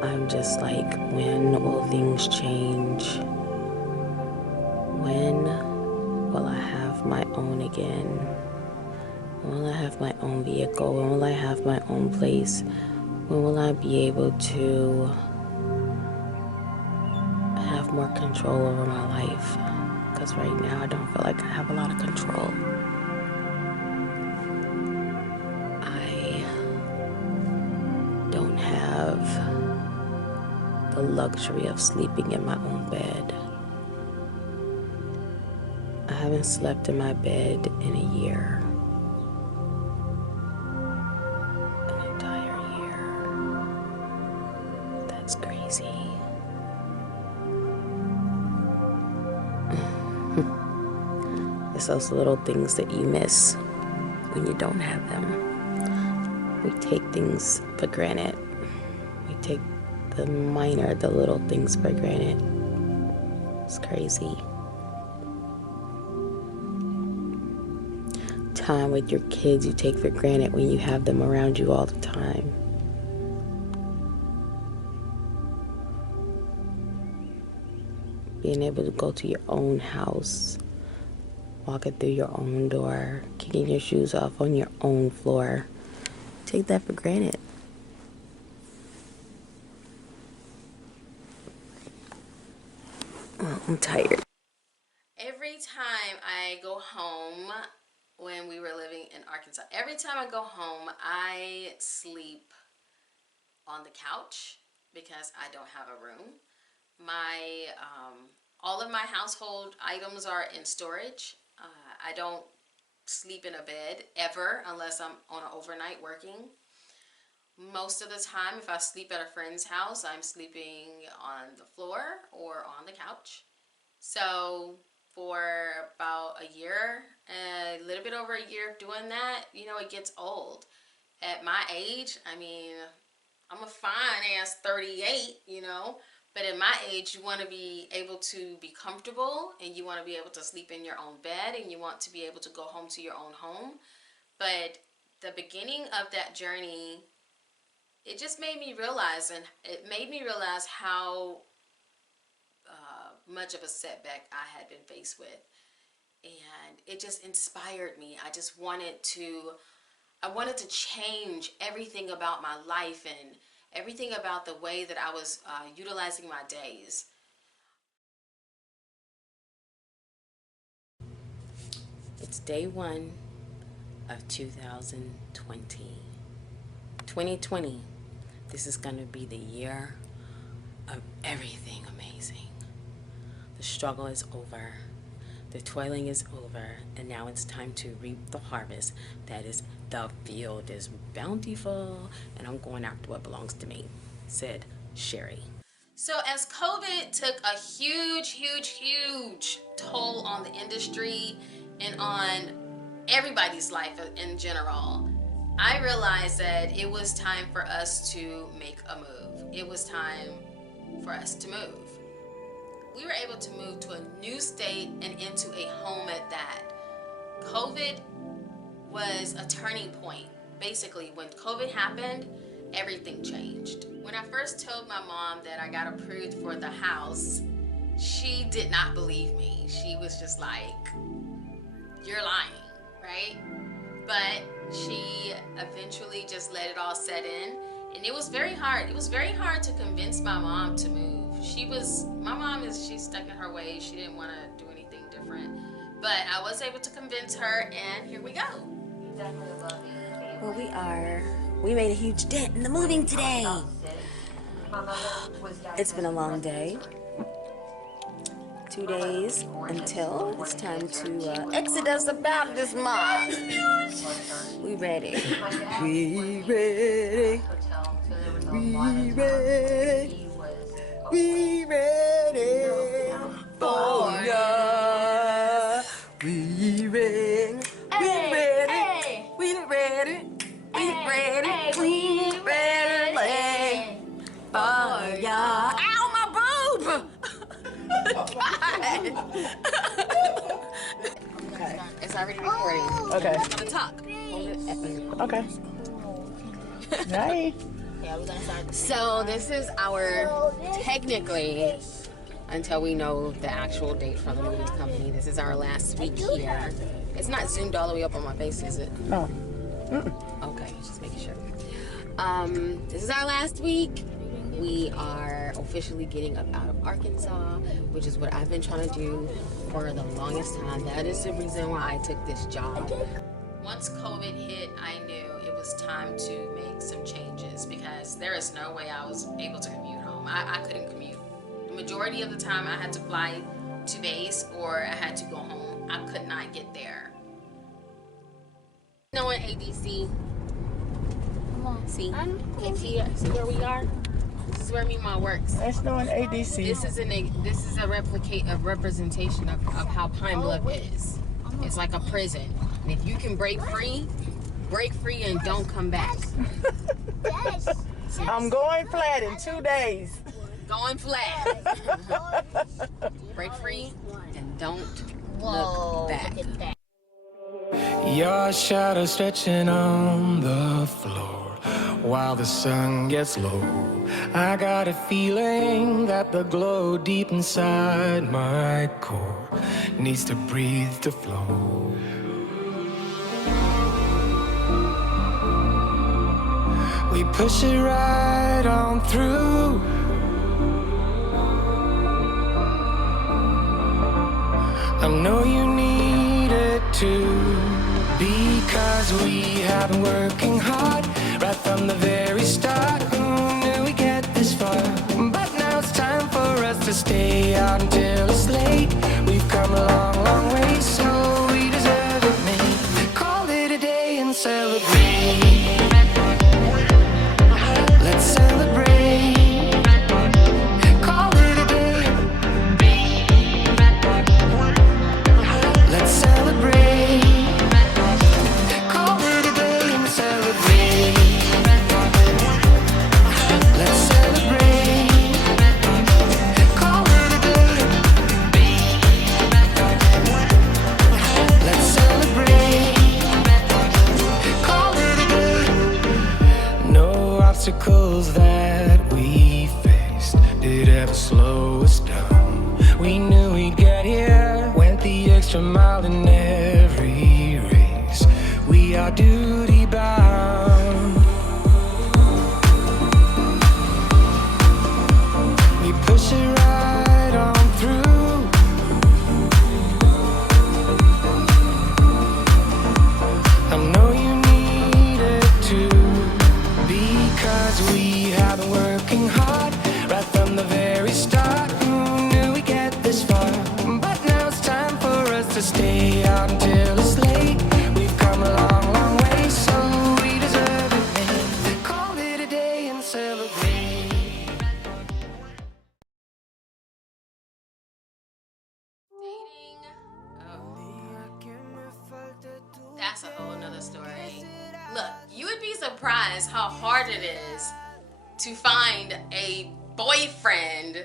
I'm just like, when will things change? When will I have my own again? When will I have my own vehicle? When will I have my own place? When will I be able to have more control over my life? Because right now I don't feel like I have a lot of control. I don't have the the luxury of sleeping in my own bed. I haven't slept in my bed in a year. An entire year. That's crazy. It's those little things that you miss when you don't have them. We take things for granted. We take the little things for granted. It's crazy. Time with your kids you take for granted when you have them around you all the time. Being able to go to your own house, walking through your own door, kicking your shoes off on your own floor. Take that for granted. Oh, I'm tired. Every time I go home, when we were living in Arkansas, every time I go home, I sleep on the couch because I don't have a room. All of my household items are in storage. I don't sleep in a bed ever unless I'm on an overnight working. Most of the time, if I sleep at a friend's house, I'm sleeping on the floor or on the couch. So for about a year, a little bit over a year of doing that, you know, it gets old. At my age, I mean, I'm a fine ass 38, you know, but at my age, you want to be able to be comfortable, and you want to be able to sleep in your own bed, and you want to be able to go home to your own home. But the beginning of that journey, it just made me realize, and it made me realize how much of a setback I had been faced with. And it just inspired me. I wanted to change everything about my life and everything about the way that I was utilizing my days. It's day 1 of 2020. 2020. This is going to be the year of everything amazing. The struggle is over. The toiling is over, and now it's time to reap the harvest. That is, the field is bountiful, and I'm going after what belongs to me, said Sherry. So as COVID took a huge toll on the industry and on everybody's life in general, I realized that it was time for us to make a move. It was time for us to move. We were able to move to a new state and into a home at that. COVID was a turning point. Basically, when COVID happened, everything changed. When I first told my mom that I got approved for the house, she did not believe me. She was just like, "You're lying," right? But she eventually just let it all set in. And it was very hard. It was very hard to convince my mom to move. She's stuck in her ways. She didn't want to do anything different. But I was able to convince her, and here we go. Well, we made a huge dent in the moving today. It's been a long day. 2 days until it's time to exit us about this month. We ready. We ready. We ready. We ready for ya. We ready. We ready. We ready. We ready. We ready for ya. Ow, my boob! Okay, it's already recording. Okay. I'm gonna talk. Okay. Right. Yeah, we're gonna start. So this is our, technically, until we know the actual date from the moving company, this is our last week here. It's not zoomed all the way up on my face, is it? No. Okay, just making sure. This is our last week. We are officially getting up out of Arkansas, which is what I've been trying to do for the longest time. That is the reason why I took this job. Once COVID hit, I knew it was time to make some changes because there is no way I was able to commute home. I couldn't commute. The majority of the time I had to fly to base or I had to go home. I could not get there. Knowing ADC. Come on, see where we are? This is where Mima works. That's knowing ADC. This is a representation of how Pine Bluff is. It's like a prison. And if you can break free and don't come back. I'm going flat in 2 days. Going flat. Break free and don't look back. Your shadow stretching on the floor while the sun gets low. I got a feeling that the glow deep inside my core needs to breathe to flow. We push it right on through. I know you need it too, because we have been working hard right from the very start. Who knew we'd get this far? But now it's time for us to stay out until it's late. We've come a long, long way, so we deserve it, mate. Call it a day and celebrate. Let's celebrate. Call it a day. Let's celebrate. Call it a day and celebrate. Let's celebrate. Call it a day. Let's celebrate. Call it a day. No obstacles that we faced did ever slow us down. We knew we'd get here, went the extra mile in every race. We are duty bound. We push it right on through. I know you need it too, because we have been working hard right from the very start. Who knew we'd get this far? But now it's time for us to stay out until it's late. We've come a long, long way, so we deserve it, man. Call it a day and celebrate. That's a whole nother story. Look, you would be surprised how hard it is to find a boyfriend.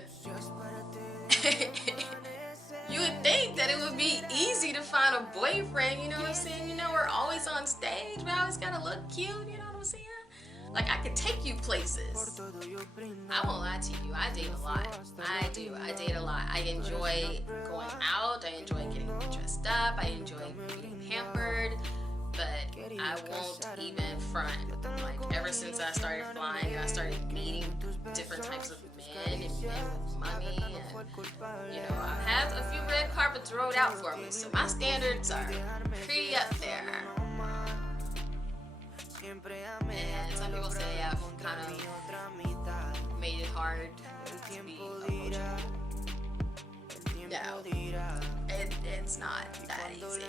You would think that it would be easy to find a boyfriend, you know what I'm saying? You know, we're always on stage, we always gotta look cute, you know what I'm saying? Like, I could take you places. I won't lie to you, I date a lot. I do, I date a lot. I enjoy going out, I enjoy getting dressed up, I enjoy being pampered, but I won't even front. Like, ever since I started flying and I started meeting different types of men and men with money, and, you know, I have a few red carpets rolled out for me, so my standards are pretty up there. And some people say I've kind of made it hard to be approachable. No, it's not that easy.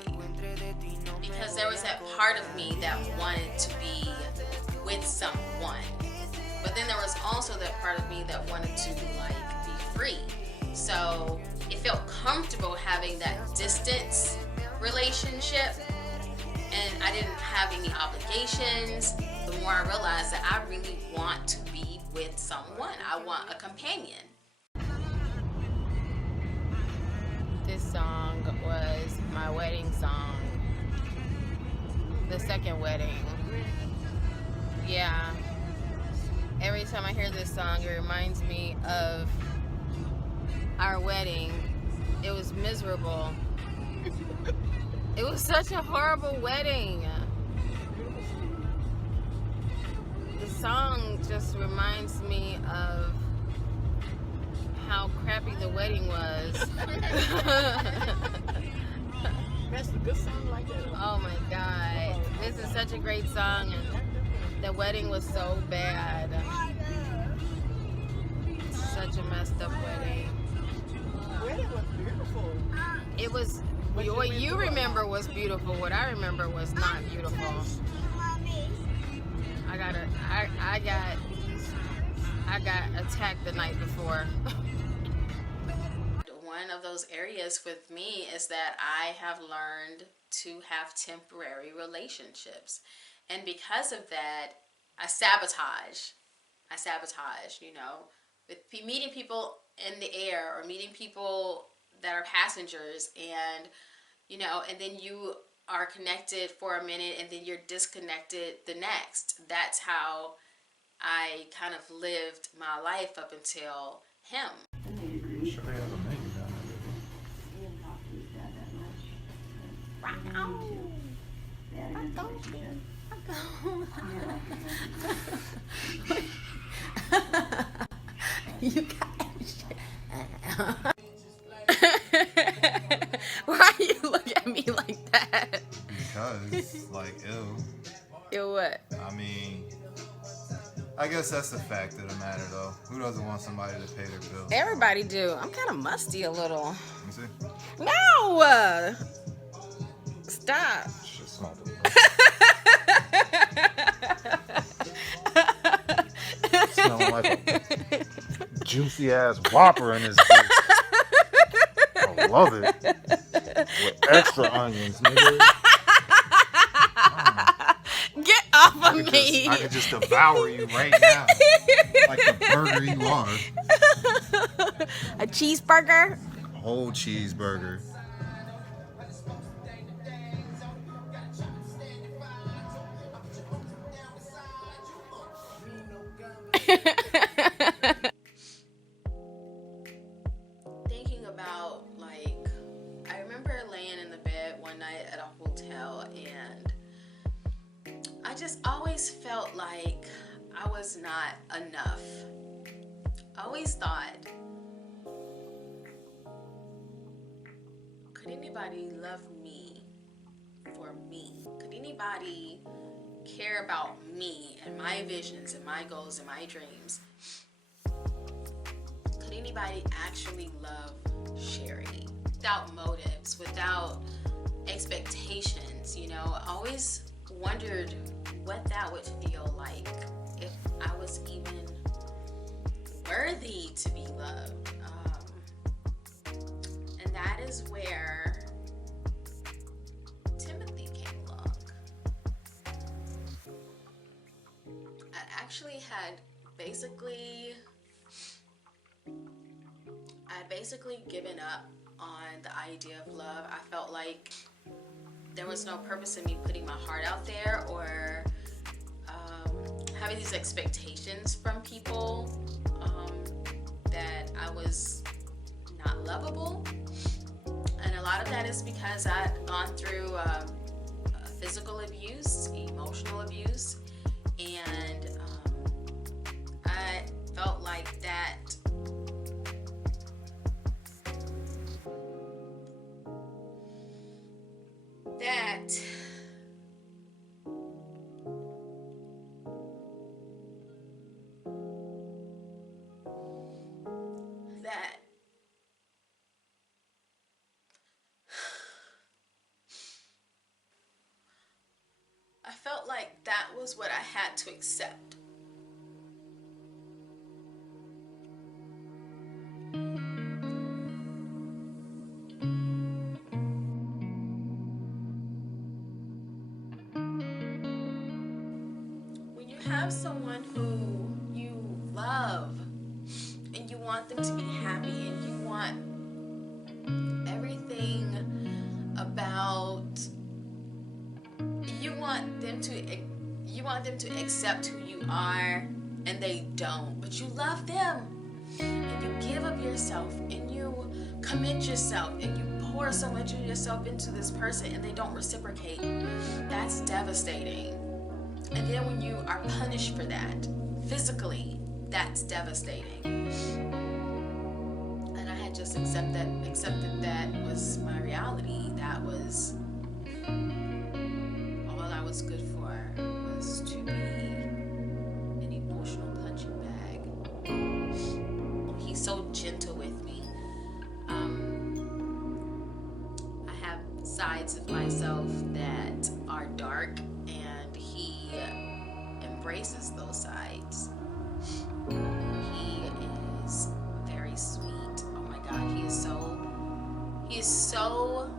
Because there was that part of me that wanted to be with someone. But then there was also that part of me that wanted to, like, be free. So it felt comfortable having that distance relationship. And I didn't have any obligations. The more I realized that I really want to be with someone. I want a companion. This song was my wedding song. The second wedding. Yeah. Every time I hear this song, it reminds me of our wedding. It was miserable. It was such a horrible wedding. The song just reminds me of how crappy the wedding was. That's a good song like that. Oh my God. This is such a great song, and the wedding was so bad. such a messed up wedding. The wedding was beautiful. It was, what you remember was beautiful. What I remember was not beautiful. I got attacked the night before. One of those areas with me is that I have learned to have temporary relationships. And because of that, I sabotage, you know, with meeting people in the air or meeting people that are passengers, and, you know, and then you are connected for a minute and then you're disconnected the next. That's how I kind of lived my life up until him. Sure they have a menu down You Why you look at me like that? Because, like, ew. Ew what? I mean, I guess that's the fact of the matter, though. Who doesn't want somebody to pay their bills? Everybody do. I'm kind of musty a little. You see? No! Stop. Shit smelled smelling like a juicy ass Whopper in his face. I love it. With extra onions, nigga. Get off of me. I could just devour you right now. Like the burger you are. A cheeseburger? A whole cheeseburger. Thinking about, like, I remember laying in the bed one night at a hotel, and I just always felt like I was not enough. I always thought, could anybody love me for me? Could anybody care about me and my visions and my goals and my dreams? Could anybody actually love Sherry without motives, without expectations? You know, I always wondered what that would feel like, if I was even worthy to be loved. And that is where Timothy came along. I actually had basically given up on the idea of love. I felt like there was no purpose in me putting my heart out there, or having these expectations from people, that I was not lovable. And a lot of that is because I'd gone through physical abuse, emotional abuse, and I felt like that I felt like that was what I had to accept. When you have someone who you love and you want them to be happy and you want everything about, you want them to accept who you are, and they don't, but you love them, and you give up yourself and you commit yourself and you pour so much of yourself into this person and they don't reciprocate. That's devastating. And then when you are punished for that physically, that's devastating. And I had just accepted that was my reality. That was all I was good for, was to be an emotional punching bag. He sides of myself that are dark, and he embraces those sides. He is very sweet. Oh my God, he is so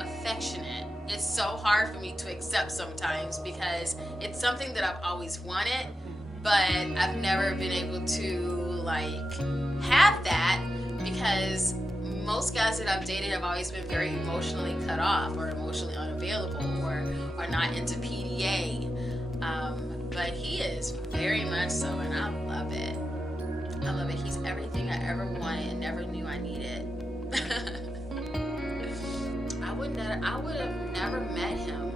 affectionate. It's so hard for me to accept sometimes because it's something that I've always wanted, but I've never been able to like have that because most guys that I've dated have always been very emotionally cut off or emotionally unavailable or are not into PDA. But he is very much so, and I love it. I love it. He's everything I ever wanted and never knew I needed. I would have never met him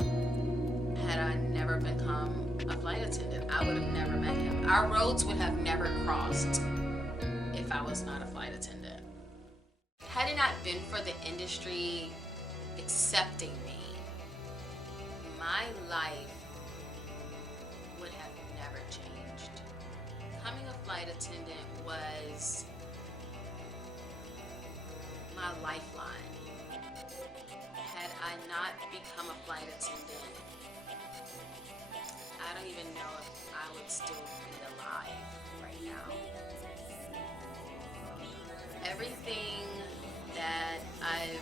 had I never become a flight attendant. I would have never met him. Our roads would have never crossed if I was not a flight attendant. Had it not been for the industry accepting me, my life would have never changed. Becoming a flight attendant was my lifeline. Had I not become a flight attendant, I don't even know if I would still be alive right now. Everything that I've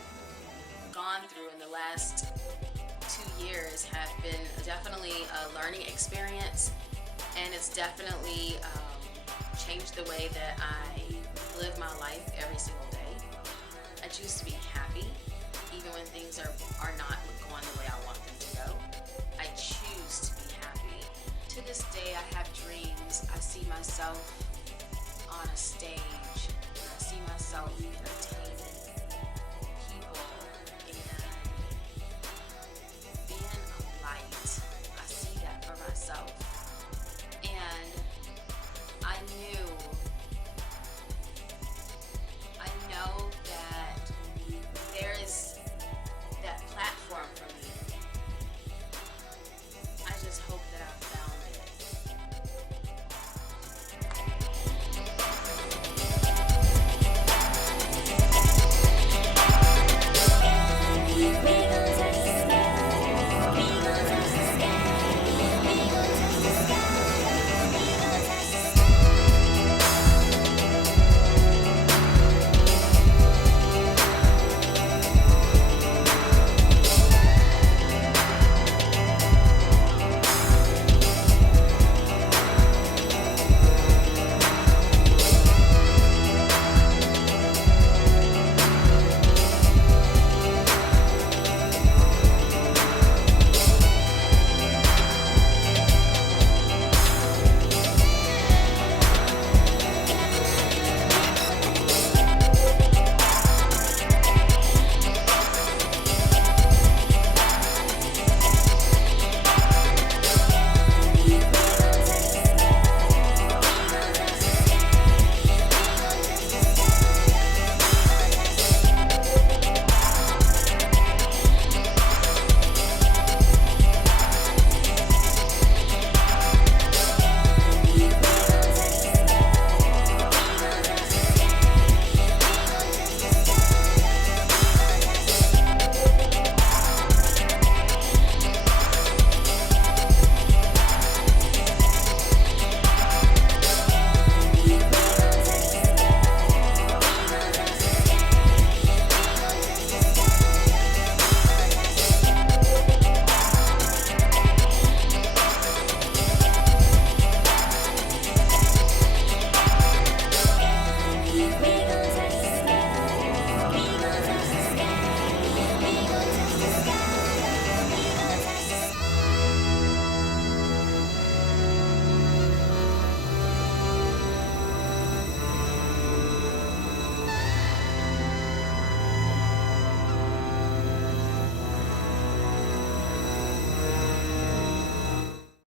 gone through in the last 2 years have been definitely a learning experience, and it's definitely changed the way that I live my life every single day. I choose to be happy even when things are not going the way I want them to go. I choose to be happy. To this day, I have dreams. I see myself on a stage. I see myself entertaining